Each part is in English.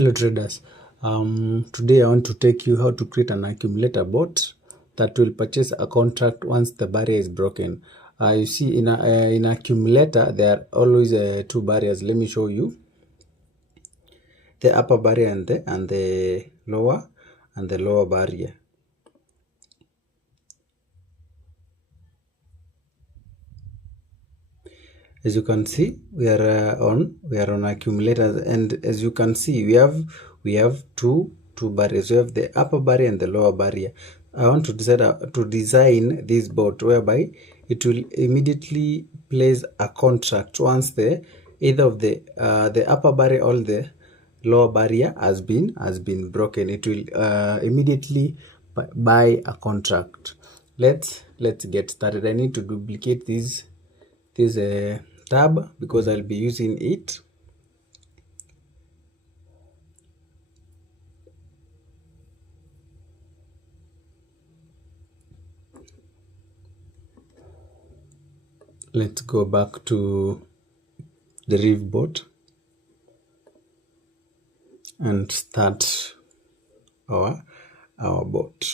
Hello traders, today I want to take you how to create an accumulator bot that will purchase a contract once the barrier is broken. You see in accumulator there are always two barriers. Let me show you the upper barrier and the lower barrier. As you can see, we are on accumulators, and as you can see, we have two barriers. We have the upper barrier and the lower barrier. I want to design this bot whereby it will immediately place a contract once either of the upper barrier or the lower barrier has been broken. It will immediately buy a contract. Let's get started. I need to duplicate this tab because I'll be using it. Let's go back to the Deriv bot and start our bot,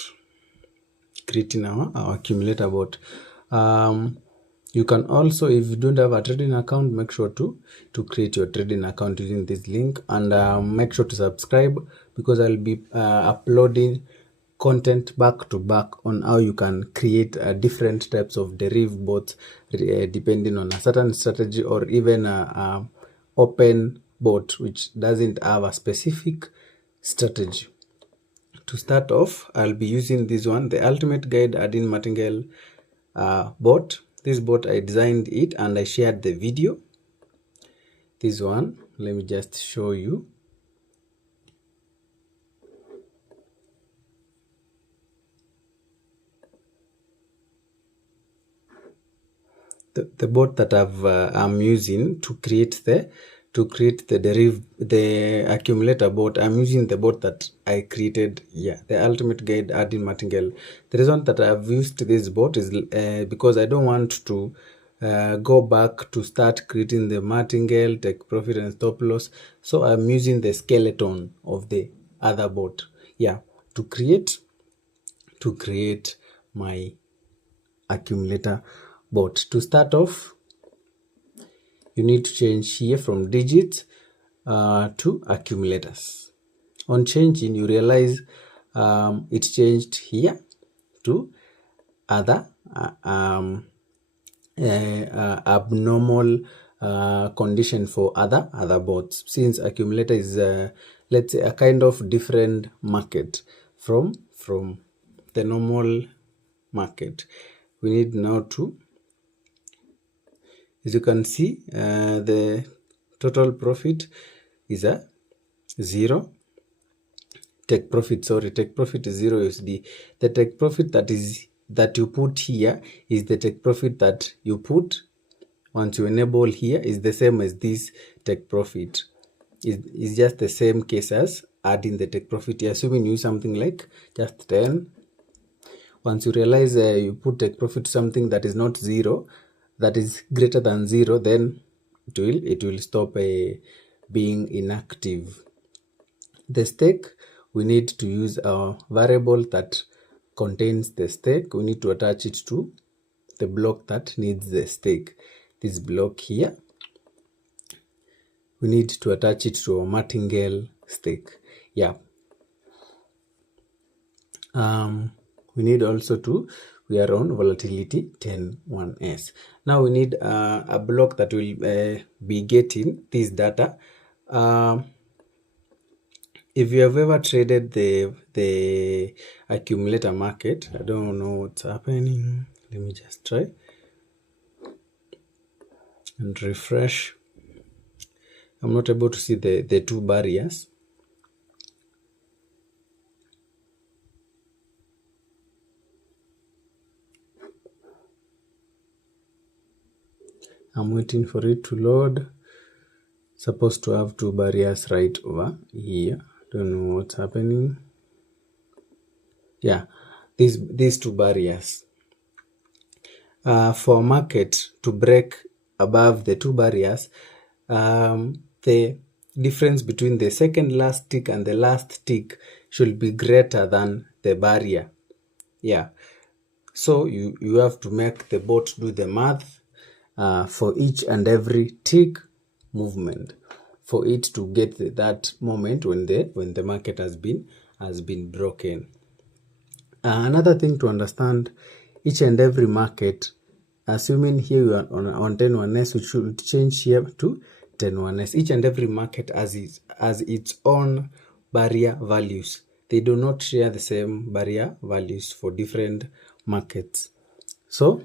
creating our accumulator bot. You can also, if you don't have a trading account, make sure to create your trading account using this link, and make sure to subscribe because I'll be uploading content back to back on how you can create different types of Deriv bots depending on a certain strategy, or even a open bot which doesn't have a specific strategy. To start off, I'll be using this one, the Ultimate Guide Adding Martingale bot. This bot, I designed it and I shared the video. This one, let me just show you. The bot that I'm using to create the accumulator bot, I'm using the bot that I created here, the Ultimate Guide Adding Martingale. The reason that I've used this bot is because I don't want to go back to start creating the martingale, take profit and stop loss. So I'm using the skeleton of the other bot, to create my accumulator bot. To start off, you need to change here from digits to accumulators. On changing, you realize it changed here to other abnormal condition for other bots, since accumulator is let's say a kind of different market from the normal market. We need now to, as you can see, the total profit is a 0. Take profit is 0 USD. The take profit that you put here is the take profit that you put once you enable here is the same as this take profit. It's just the same case as adding the take profit. You're assuming you use something like just 10. Once you realize you put take profit something that is not 0, that is greater than 0, then it will stop being inactive. The stake, we need to use a variable that contains the stake. We need to attach it to the block that needs the stake. This block here, we need to attach it to a martingale stake. We need also we are on volatility 10.1s. Now we need a block that will be getting this data. If you have ever traded the accumulator market, I don't know what's happening. Let me just try and refresh. I'm not able to see the two barriers. I'm waiting for it to load. Supposed to have two barriers right over here. Don't know what's happening. These two barriers. For market to break above the two barriers, the difference between the second last tick and the last tick should be greater than the barrier. Yeah, so you have to make the bot do the math for each and every tick movement for it to get that moment when the market has been broken. Another thing to understand, each and every market, assuming here you are on 10-1s, we should change here to 10-1s. Each and every market has its own barrier values. They do not share the same barrier values for different markets. So,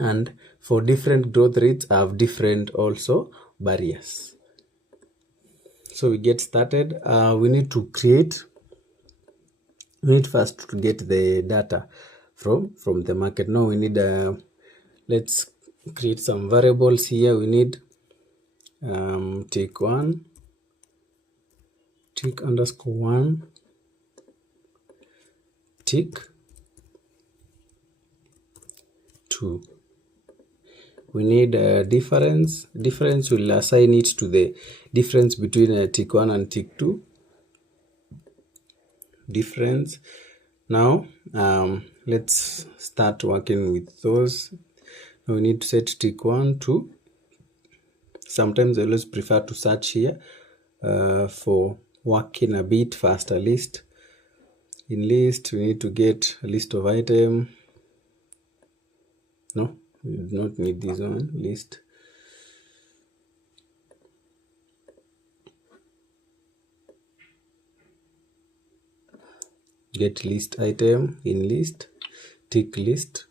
and for different growth rates have different also barriers. So we get started. We need first to get the data from the market. Now we need let's create some variables here. We need tick 1, tick underscore 1, tick 2. We need a difference. Difference will assign it to the difference between tick 1 and tick 2. Difference. Now let's start working with those. Now we need to set tick 1 to. Sometimes I always prefer to search here for working a bit faster. List. In list, we need to get a list of item. No, we do not need this one. List. Get list item in list. Tick list.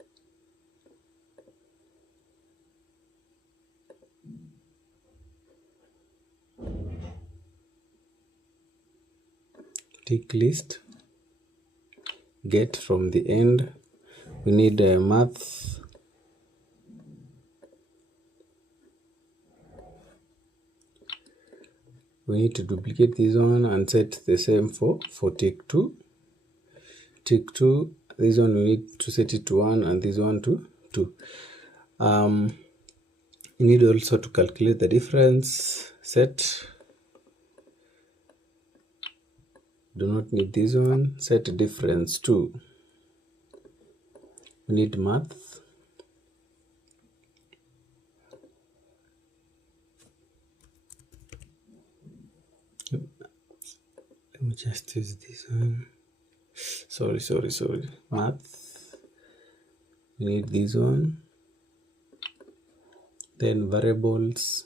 Tick list. Get from the end. We need math. We need to duplicate this one and set the same for tick 2. Tick 2, this one we need to set it to 1 and this one to 2. You need also to calculate the difference. Set. Do not need this one. Set difference to. We need math. Let me just use this one. Sorry. Math. We need this one. Then variables.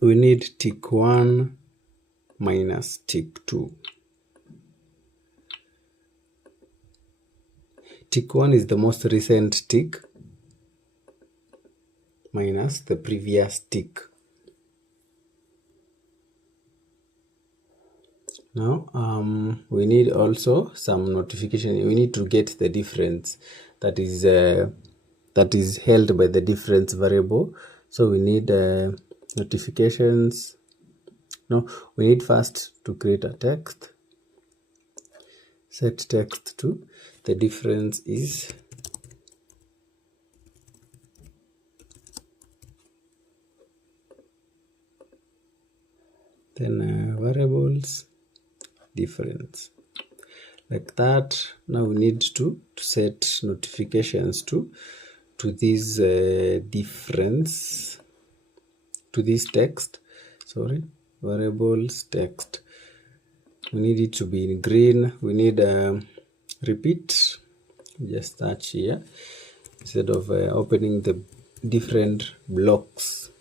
We need tick 1 minus tick 2. Tick 1 is the most recent tick minus the previous tick. Now we need also some notification. We need to get the difference that is held by the difference variable. So we need notifications. No, we need first to create a text. Set text to the difference is then variables difference, like that. Now we need to set notifications to this difference, to this text. Sorry, variables text. We need it to be in green. We need repeat. Just search here instead of opening the different blocks.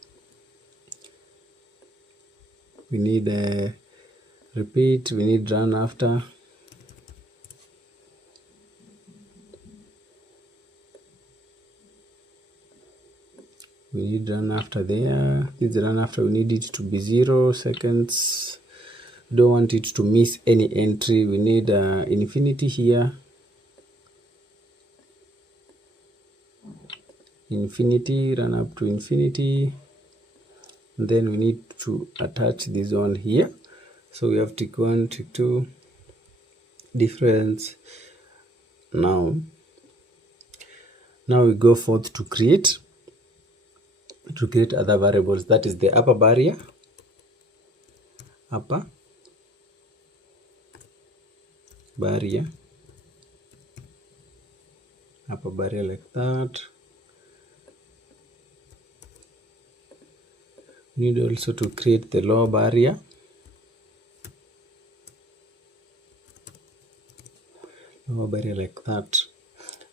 We need repeat. We need run after. We need run after there. This run after, we need it to be 0 seconds. We don't want it to miss any entry. We need infinity here. Infinity, run up to infinity. And then we need to attach this one here. So we have tick 1, tick 2, difference. Now we go forth to create to create other variables. That is the upper barrier, upper barrier like that. We need also to create the lower barrier. Lower barrier like that.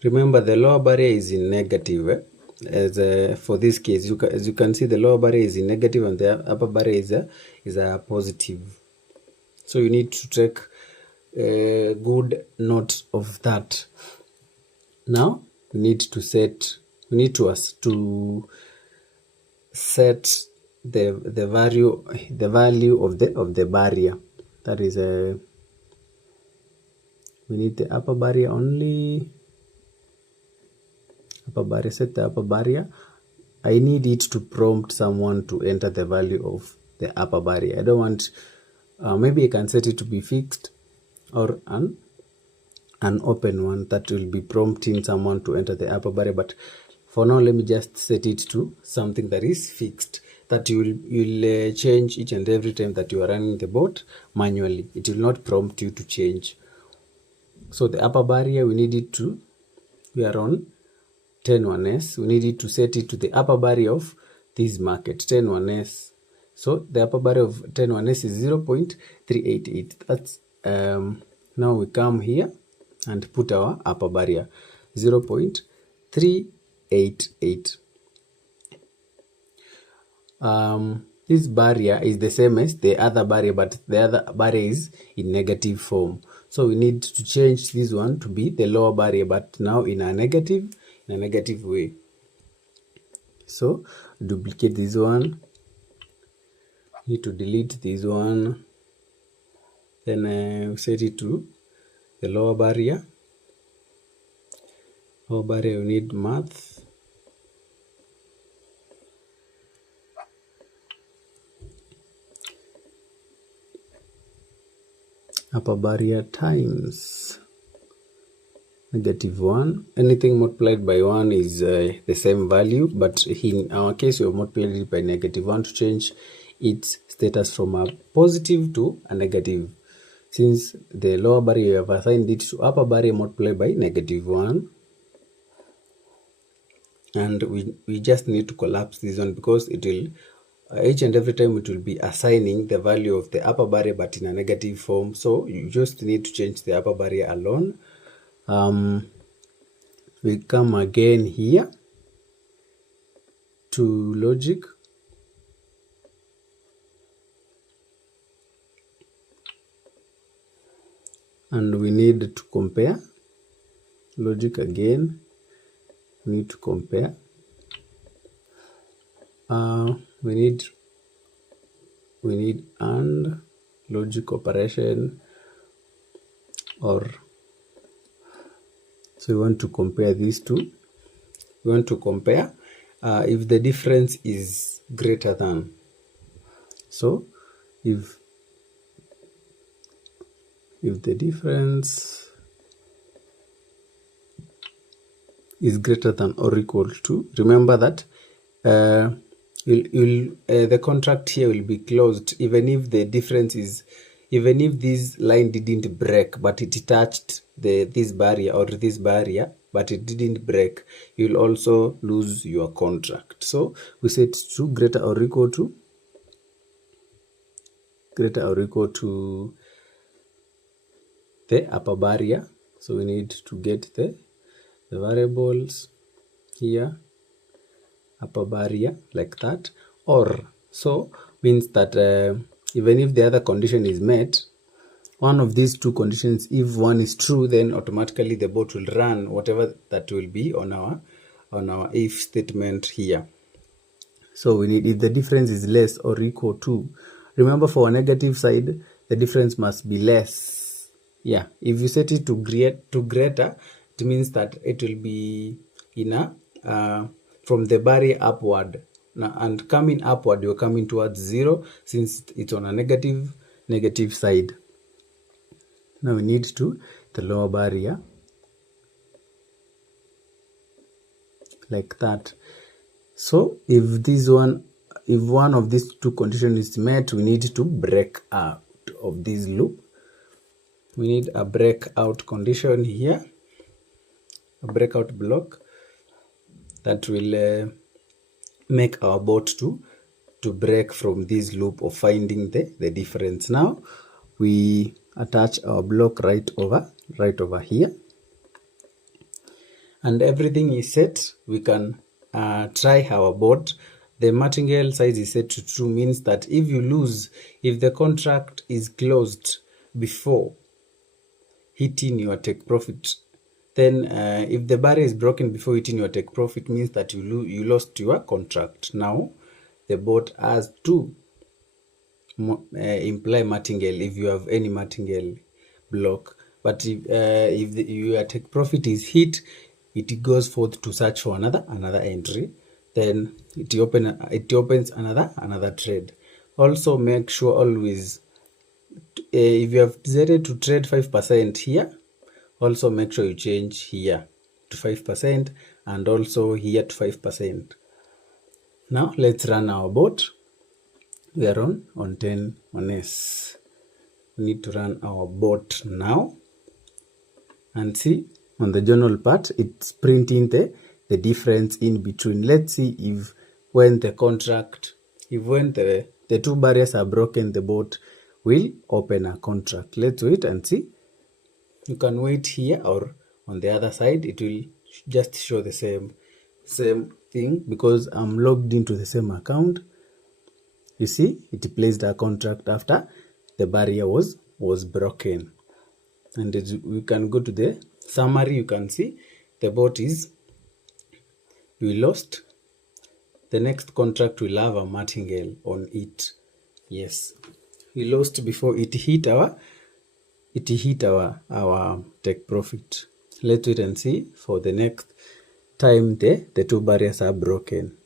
Remember, the lower barrier is in negative. As for this case, as you can see, the lower barrier is in negative and the upper barrier is a positive. So you need to take a good note of that. Now we need to set the value of the barrier. That is we need the upper barrier only. Upper barrier, set the upper barrier. I need it to prompt someone to enter the value of the upper barrier. I don't want, maybe I can set it to be fixed or an open one that will be prompting someone to enter the upper barrier. But for now, let me just set it to something that is fixed, that you'll change each and every time that you are running the bot manually. It will not prompt you to change. So the upper barrier, we need it to, we are on 10.1s. We need it to set it to the upper barrier of this market, 10.1s. So the upper barrier of 10.1s is 0.388. That's now we come here and put our upper barrier 0.388. This barrier is the same as the other barrier, but the other barrier is in negative form. So we need to change this one to be the lower barrier, but now in a negative way. So duplicate this one. Need to delete this one. Then set it to the lower barrier. Lower barrier, we need math. Upper barrier times -1. Anything multiplied by 1 is the same value, but in our case we have multiplied it by -1 to change its status from a positive to a negative. Since the lower barrier, you have assigned it to upper barrier multiplied by -1. And we just need to collapse this one, because it will each and every time it will be assigning the value of the upper barrier but in a negative form. So you just need to change the upper barrier alone. We come again here to logic. And we need to compare logic again. We need to compare. We need and logic operation, or so we want to compare these two. We want to compare if the difference is greater than. So if the difference is greater than or equal to, remember that the contract here will be closed even if the difference is, even if this line didn't break but it touched this barrier or this barrier but it didn't break, you'll also lose your contract. So we set to greater or equal to the upper barrier. So we need to get the variables here, upper barrier like that, or so means that even if the other condition is met, one of these two conditions, if one is true, then automatically the bot will run whatever that will be on our if statement here. So we need, if the difference is less or equal to, remember for a negative side the difference must be less. Yeah, if you set it to greater, it means that it will be in a from the barrier upward. Now, and coming upward, you're coming towards 0 since it's on a negative side. Now we need to the lower barrier like that. So if one of these two conditions is met, we need to break out of this loop. We need a breakout condition here, a breakout block that will make our bot to break from this loop of finding the difference. Now we attach our block right over here, and everything is set. We can try our bot. The martingale size is set to true, means that if you lose, if the contract is closed before hitting your take profit, then if the barrier is broken before hitting your take profit, means that you lost your contract. Now the bot has to imply martingale if you have any martingale block, but if your take profit is hit, it goes forth to search for another entry, then it opens another trade. Also make sure always, if you have decided to trade 5% here, also make sure you change here to 5% and also here to 5%. Now let's run our bot. We are on 10 on S. We need to run our bot now and see on the journal part, it's printing the difference in between. Let's see if when the two barriers are broken, the bot will open a contract. Let's wait and see. You can wait here or on the other side, it will just show the same thing because I'm logged into the same account. You see, it placed a contract after the barrier was broken. And as we can go to the summary, you can see the bot we lost. The next contract will have a martingale on it. Yes, we lost before it hit our take profit. Let's wait and see for the next time the two barriers are broken.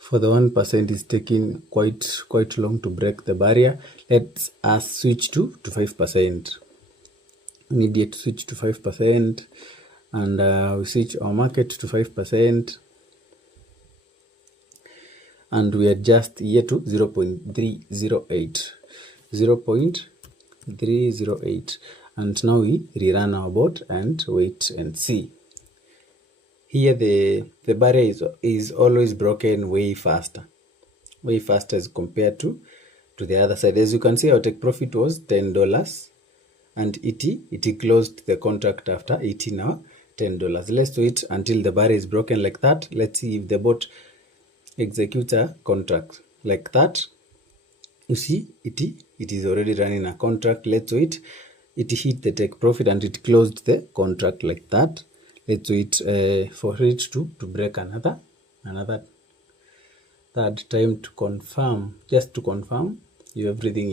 For the 1% is taking quite long to break the barrier. Let's switch to 5%. Immediate switch to 5%, and we switch our market to 5%, and we adjust here to 0.308, 0.308, and now we rerun our bot and wait and see. Here the barrier is always broken way faster as compared to the other side. As you can see, our take profit was $10, and it closed the contract after hitting our $10. Let's wait until the barrier is broken like that. Let's see if the bot executes a contract like that. You see, it is already running a contract. Let's wait. It hit the take profit and it closed the contract like that. Let's wait for it to break another third time to confirm, just to confirm if everything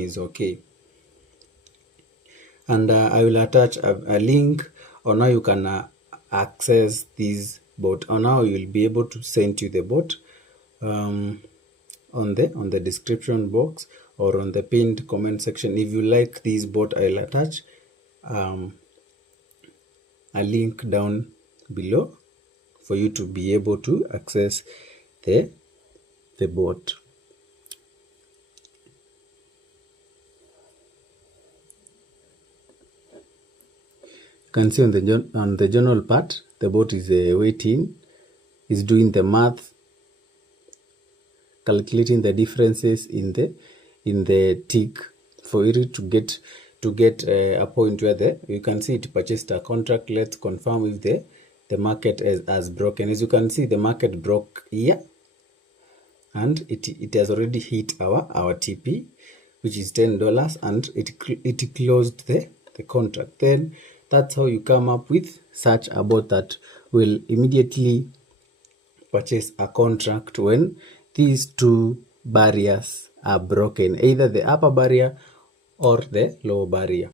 is okay. And I will attach a link on how you can access this bot, on how you will be able to send you the bot on the description box or on the pinned comment section. If you like this bot, I'll attach a link down below for you to be able to access the bot. You can see on the journal part, the bot is waiting, is doing the math, calculating the differences in the tick for it to get a point where you can see it purchased a contract. Let's confirm if the market has broken. As you can see, the market broke here, and it has already hit our TP, which is $10, and it closed the contract. Then that's how you come up with such a bot that will immediately purchase a contract when these two barriers are broken, either the upper barrier or the low barrier.